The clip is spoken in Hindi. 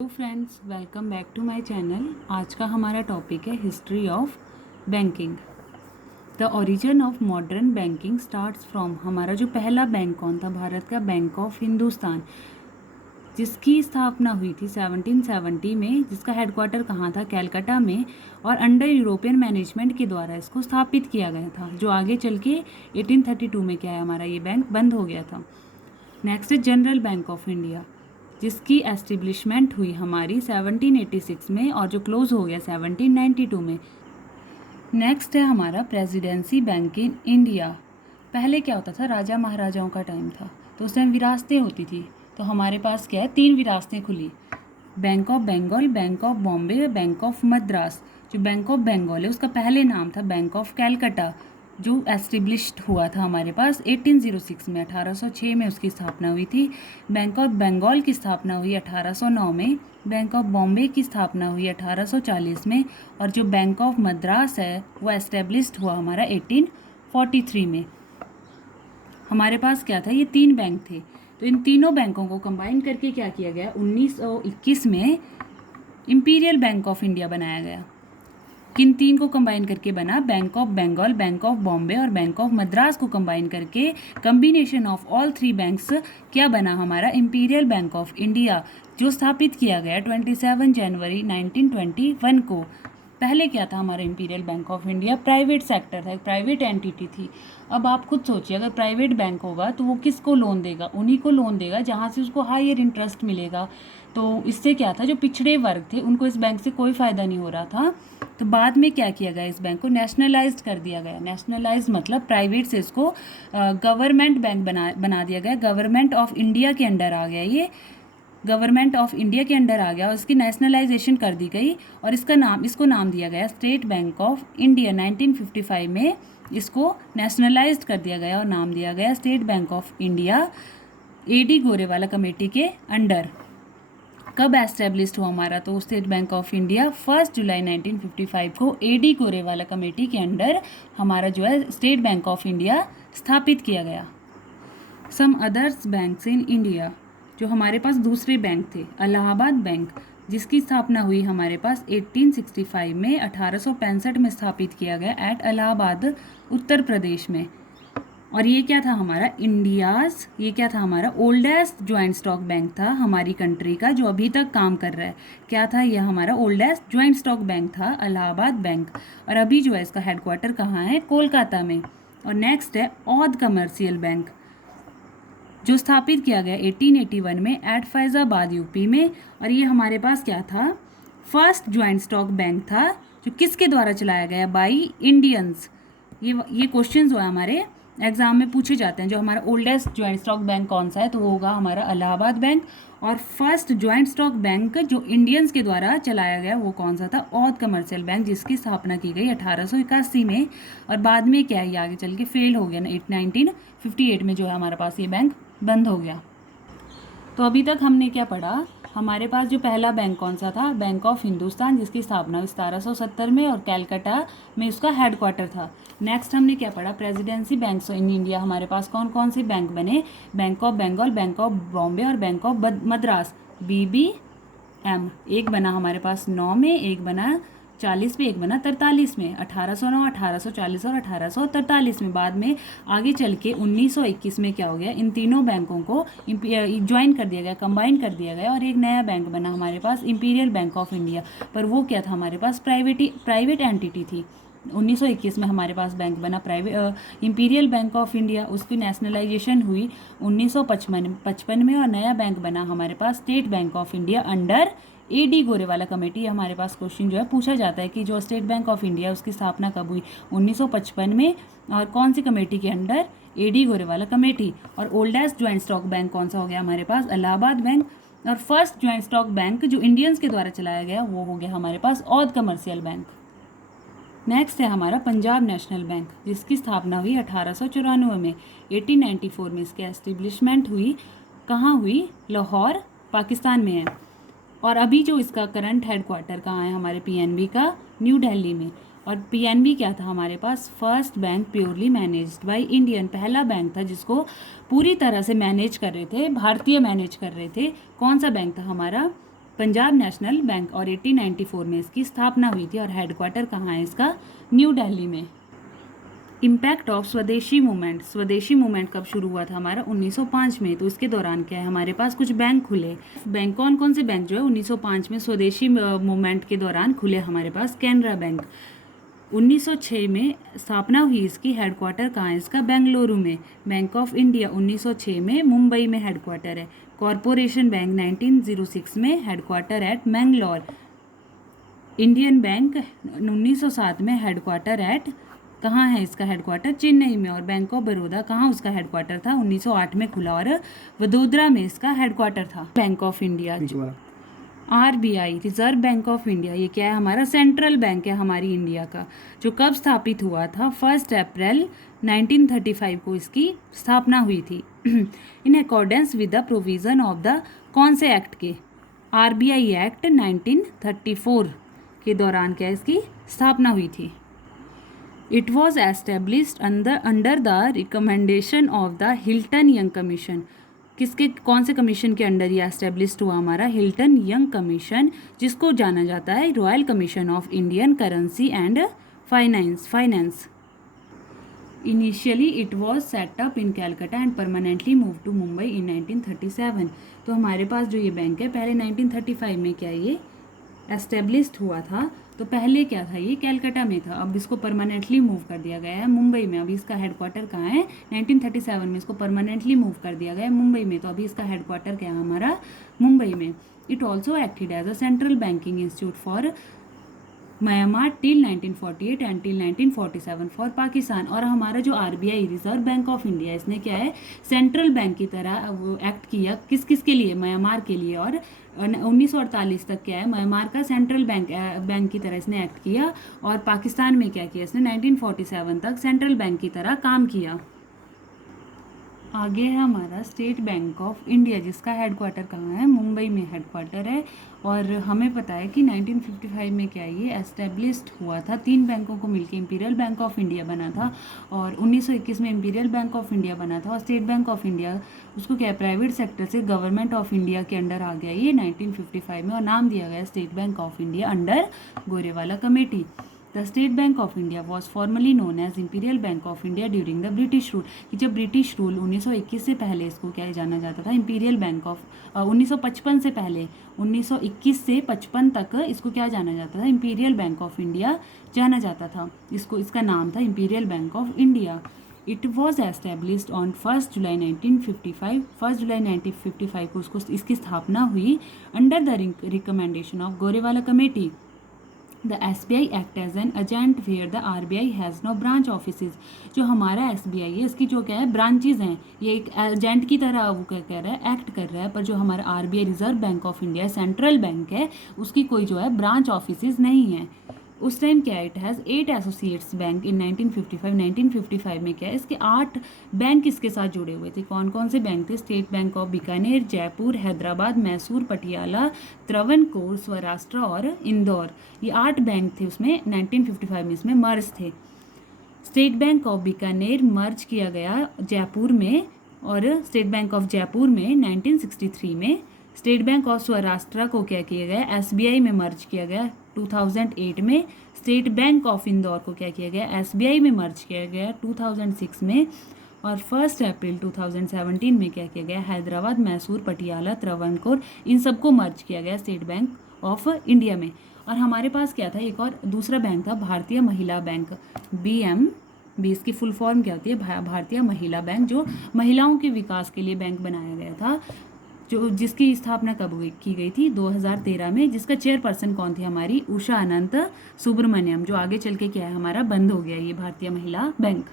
Hello friends, welcome back to my channel. आज का हमारा टॉपिक है history of banking. The origin of modern banking starts from. हमारा जो पहला बैंक कौन था? भारत का बैंक ऑफ हिंदुस्तान, जिसकी स्थापना हुई थी 1770 में, जिसका हेडक्वार्टर कहाँ था? कैलकाटा में, और अंडर यूरोपियन मैनेजमेंट के द्वारा इसको स्थापित किया गया था, जो आगे चल के 1832 में क्या है, हमारा ये बैंक बंद हो गया था। नेक्स्ट है जनरल बैंक ऑफ इंडिया, जिसकी एस्टेब्लिशमेंट हुई हमारी 1786 में और जो क्लोज हो गया 1792 में। नेक्स्ट है हमारा प्रेसिडेंसी बैंक इन इंडिया। पहले क्या होता था? राजा महाराजाओं का टाइम था, तो उस टाइम विरासतें होती थी। तो हमारे पास क्या है? 3 विरासतें खुली, bank of Bengal, bank of Bombay, bank of Madras. जो बैंक ऑफ बंगाल है उसका पहले नाम था बैंक ऑफ कैलकाटा, जो एस्टेब्लिश्ड हुआ था हमारे पास 1806 में, 1806 में उसकी स्थापना हुई थी। बैंक ऑफ बंगाल की स्थापना हुई 1809 में। बैंक ऑफ बॉम्बे की स्थापना हुई 1840 में। और जो बैंक ऑफ मद्रास है वो एस्टेब्लिश्ड हुआ हमारा 1843 में। हमारे पास क्या था? ये 3 बैंक थे। तो इन तीनों बैंकों को कंबाइन करके क्या किया गया? 1921 में इंपीरियल बैंक ऑफ इंडिया बनाया गया। किन 3 को कंबाइन करके बना? Bank of Bengal, bank of Bombay और बैंक ऑफ मद्रास को कंबाइन करके कम्बिनेशन ऑफ ऑल 3 बैंक्स क्या बना हमारा? इंपीरियल बैंक ऑफ इंडिया, जो स्थापित किया गया 27 जनवरी 1921 को। पहले क्या था हमारा imperial bank of India? Private sector था, एक प्राइवेट एंटिटी थी। अब आप खुद सोचिए, अगर प्राइवेट बैंक होगा तो वो किसको लोन देगा? उन्हीं को लोन देगा जहाँ से उसको हायर इंटरेस्ट मिलेगा। तो इससे क्या था, जो पिछड़े वर्ग थे उनको इस बैंक से कोई फ़ायदा नहीं हो रहा था। तो बाद में क्या किया गया? इस बैंक को नेशनलाइज्ड कर दिया गया। नेशनलाइज्ड मतलब प्राइवेट से इसको गवर्नमेंट बैंक बना दिया गया। गवर्नमेंट ऑफ इंडिया के अंडर आ गया, ये गवर्नमेंट ऑफ इंडिया के अंडर आ गया और इसकी नेशनलाइजेशन कर दी गई। और इसको नाम दिया गया स्टेट बैंक ऑफ इंडिया। 1955 में इसको नेशनलाइज्ड कर दिया गया और नाम दिया गया state bank of India, AD Gorwala committee के अंडर। कब एस्टेब्लिश्ड हुआ हमारा? तो स्टेट बैंक ऑफ इंडिया 1 जुलाई 1955 को एडी गोरेवाला कमेटी के अंडर हमारा जो है स्टेट बैंक ऑफ इंडिया स्थापित किया गया। Some others banks in India, जो हमारे पास दूसरे बैंक थे, इलाहाबाद बैंक, जिसकी स्थापना हुई हमारे पास 1865 में, 1865 में स्थापित किया गया एट इलाहाबाद, उत्तर प्रदेश में। और ये क्या था हमारा? ये क्या था हमारा? ओल्डेस्ट ज्वाइंट स्टॉक बैंक था हमारी कंट्री का, जो अभी तक काम कर रहा है। क्या था ये हमारा? ओल्डेस्ट ज्वाइंट स्टॉक बैंक था इलाहाबाद बैंक। और अभी जो है इसका हेडक्वार्टर कहाँ है? कोलकाता में। और नेक्स्ट है औध कमर्शियल बैंक, जो स्थापित किया गया 1881 में एट फैज़ाबाद, यूपी में। और ये हमारे पास क्या था? फर्स्ट ज्वाइंट स्टॉक बैंक था, जो किसके द्वारा चलाया गया? By Indians. ये क्वेश्चंस जो है हमारे एग्जाम में पूछे जाते हैं। जो हमारा ओल्डेस्ट ज्वाइंट स्टॉक बैंक कौन सा है? तो वो होगा हमारा इलाहाबाद बैंक। और फर्स्ट ज्वाइंट स्टॉक बैंक जो इंडियंस के द्वारा चलाया गया वो कौन सा था? औध कमर्शियल बैंक, जिसकी स्थापना की गई 1881 में। और बाद में क्या है, ये आगे चल के फेल हो गया ना, 1958 में जो है हमारे पास ये बैंक बंद हो गया। तो अभी तक हमने क्या पढ़ा? हमारे पास जो पहला बैंक कौन सा था? बैंक ऑफ हिंदुस्तान, जिसकी स्थापना 1770 में और कैलकाटा में उसका हेडक्वार्टर था। नेक्स्ट हमने क्या पढ़ा? Presidency banks in India. हमारे पास कौन कौन से बैंक बने? Bank of Bengal, bank of Bombay और बैंक ऑफ मद्रास, BBM। एक बना हमारे पास 9 में, एक बना 40 में, एक बना 43 में। 1809, 1840 और 1843 में। बाद में आगे चल के 1921 में क्या हो गया? इन तीनों बैंकों को ज्वाइन कर दिया गया, कंबाइन कर दिया गया और एक नया बैंक बना हमारे पास, इंपीरियल बैंक ऑफ इंडिया। पर वो क्या था हमारे पास? प्राइवेट एंटिटी थी। 1921 में हमारे पास बैंक बना इंपीरियल बैंक ऑफ इंडिया। उसकी नेशनलाइजेशन हुई 1955 में और नया बैंक बना हमारे पास state bank of India under AD Gorwala committee. हमारे पास क्वेश्चन जो है पूछा जाता है कि जो स्टेट बैंक ऑफ इंडिया उसकी स्थापना कब हुई? 1955 में। और कौन सी कमेटी के अंडर? AD Gorwala committee. और ओल्डेस्ट ज्वाइंट स्टॉक बैंक कौन सा हो गया हमारे पास? इलाहाबाद बैंक। और फर्स्ट ज्वाइंट स्टॉक बैंक जो इंडियंस के द्वारा चलाया गया वो हो गया हमारे पास औध कमर्शियल बैंक। नेक्स्ट है हमारा पंजाब नेशनल बैंक, जिसकी स्थापना हुई 1894 में। 1894 में इसकी एस्टेब्लिशमेंट हुई। कहाँ हुई? लाहौर, पाकिस्तान में है। और अभी जो इसका करंट हेडक्वार्टर कहाँ है? हमारे PNB का न्यू दिल्ली में। और PNB क्या था हमारे पास? First bank purely managed by Indian. पहला बैंक था जिसको पूरी तरह से मैनेज कर रहे थे, भारतीय मैनेज कर रहे थे। कौन सा बैंक था हमारा? पंजाब नेशनल बैंक, और 1894 में इसकी स्थापना हुई थी। और हेडक्वार्टर कहाँ है इसका? न्यू दिल्ली में। इम्पैक्ट ऑफ स्वदेशी मूवमेंट, स्वदेशी मूवमेंट कब शुरू हुआ था हमारा? 1905 में। तो इसके दौरान क्या है, हमारे पास कुछ बैंक खुले। बैंक कौन कौन से बैंक जो है 1905 में स्वदेशी मूवमेंट के दौरान खुले हमारे पास? कैनरा बैंक। 1906 में स्थापना हुई इसकी। हेडक्वार्टर कहाँ है इसका? बेंगलुरु में। बैंक ऑफ इंडिया 1906 में मुंबई में हेडक्वार्टर है। कॉरपोरेशन बैंक 1906 में, headquarter at Mangalore. Indian bank 1907 में, हेडक्वार्टर एट, कहाँ है इसका हेडक्वार्टर? चेन्नई में। और बैंक ऑफ बड़ौदा कहाँ उसका हेडक्वार्टर था? 1908 में खुला और वडोदरा में इसका हेडक्वार्टर था। Bank of India, RBI, reserve bank of India, ये क्या है हमारा? सेंट्रल बैंक है हमारी इंडिया का, जो कब स्थापित हुआ था? 1 अप्रैल 1935 को इसकी स्थापना हुई थी। In accordance with the provision of the कौन से एक्ट के? आरबीआई एक्ट 1934 के दौरान क्या इसकी स्थापना हुई थी। It was established under the recommendation of the Hilton young commission. किसके, कौन से कमीशन के अंडर ये एस्टेब्लिश्ड हुआ हमारा? हिल्टन यंग कमीशन, जिसको जाना जाता है royal commission of Indian currency and finance. Initially it was set up in Calcutta and permanently move to Mumbai in 1937। तो हमारे पास जो ये बैंक है पहले 1935 में क्या ये एस्टेब्लिश्ड हुआ था। तो पहले क्या था, ये कैलकाटा में था, अब इसको परमानेंटली मूव कर दिया गया है मुंबई में। अभी इसका हेडक्वार्टर कहाँ है? 1937 में इसको परमानेंटली मूव कर दिया गया है मुंबई में। तो अभी इसका हेडक्वार्टर क्या है हमारा? मुंबई में। It also acted as a central banking institute for Myanmar till 1948 and till 1947 for Pakistan. और हमारा जो RBI, reserve bank of India, इसने क्या है सेंट्रल बैंक की तरह वो एक्ट किया। किस किस के लिए? म्यांमार के लिए। और 1948 तक क्या है, म्यांमार का सेंट्रल बैंक की तरह इसने एक्ट किया। और पाकिस्तान में क्या किया इसने? 1947 तक सेंट्रल बैंक की तरह काम किया। आगे है हमारा स्टेट बैंक ऑफ इंडिया, जिसका हेडक्वार्टर कहाँ है? मुंबई में हेडक्वार्टर है। और हमें पता है कि 1955 में क्या ये एस्टेब्लिश्ड हुआ था। 3 बैंकों को मिलकर इंपीरियल बैंक ऑफ इंडिया बना था। और 1921 में इंपीरियल बैंक ऑफ इंडिया बना था। और स्टेट बैंक ऑफ इंडिया उसको क्या है, प्राइवेट सेक्टर से गवर्नमेंट ऑफ इंडिया के अंडर आ गया ये 1955 में। और नाम दिया गया state bank of India under Gorwala committee. The state bank of India was formally known as imperial bank of India during the British rule. कि जब ब्रिटिश रूल 1921 से पहले इसको क्या जाना जाता था? इंपीरियल बैंक ऑफ 1955 से पहले 1921 से 55 तक इसको क्या जाना जाता था? इंपीरियल बैंक ऑफ इंडिया जाना जाता था। इसका नाम था imperial bank of India. It was established on 1 जुलाई 1955। 1 जुलाई 1955 को इसकी स्थापना हुई under the recommendation of Gorewala committee. The SBI act as an agent where the RBI has no branch offices। जो हमारा SBI है इसकी जो क्या है ब्रांचेज हैं, ये एक एजेंट की तरह वो क्या कह रहा है, एक्ट कर रहा है। पर जो हमारा RBI reserve bank of India central bank है, उसकी कोई जो है ब्रांच ऑफिसेज नहीं है। उस टाइम क्या है, इट हैज़ 8 एसोसिएट्स बैंक इन 1955 में क्या है इसके 8 बैंक इसके साथ जुड़े हुए थे। कौन कौन से बैंक थे? State bank of Bikaner, Jaipur, Hyderabad, Mysore, Patiala, Travancore, Saurashtra और इंदौर। ये 8 बैंक थे उसमें 1955 में इसमें मर्ज थे। स्टेट बैंक ऑफ बीकानेर मर्ज किया गया जयपुर में, और स्टेट बैंक ऑफ जयपुर में 1963 में। स्टेट बैंक ऑफ स्वराष्ट्र को क्या किया गया? SBI में मर्ज किया गया 2008 में। स्टेट बैंक ऑफ इंदौर को क्या किया गया? SBI में मर्ज किया गया 2006 में। और 1 अप्रैल 2017 में क्या किया गया? हैदराबाद, मैसूर, पटियाला, त्रावणकोर, इन सबको मर्ज किया गया स्टेट बैंक ऑफ इंडिया में। और हमारे पास क्या था, एक और दूसरा बैंक था भारतीय महिला बैंक, BMB। इसकी फुल फॉर्म क्या होती है? भारतीय महिला बैंक, जो महिलाओं के विकास के लिए बैंक बनाया गया था, जिसकी स्थापना कब की गई थी? 2013 में। जिसका चेयरपर्सन कौन थी? हमारी उषा अनंत सुब्रमण्यम, जो आगे चल के क्या है हमारा बंद हो गया ये भारतीय महिला बैंक।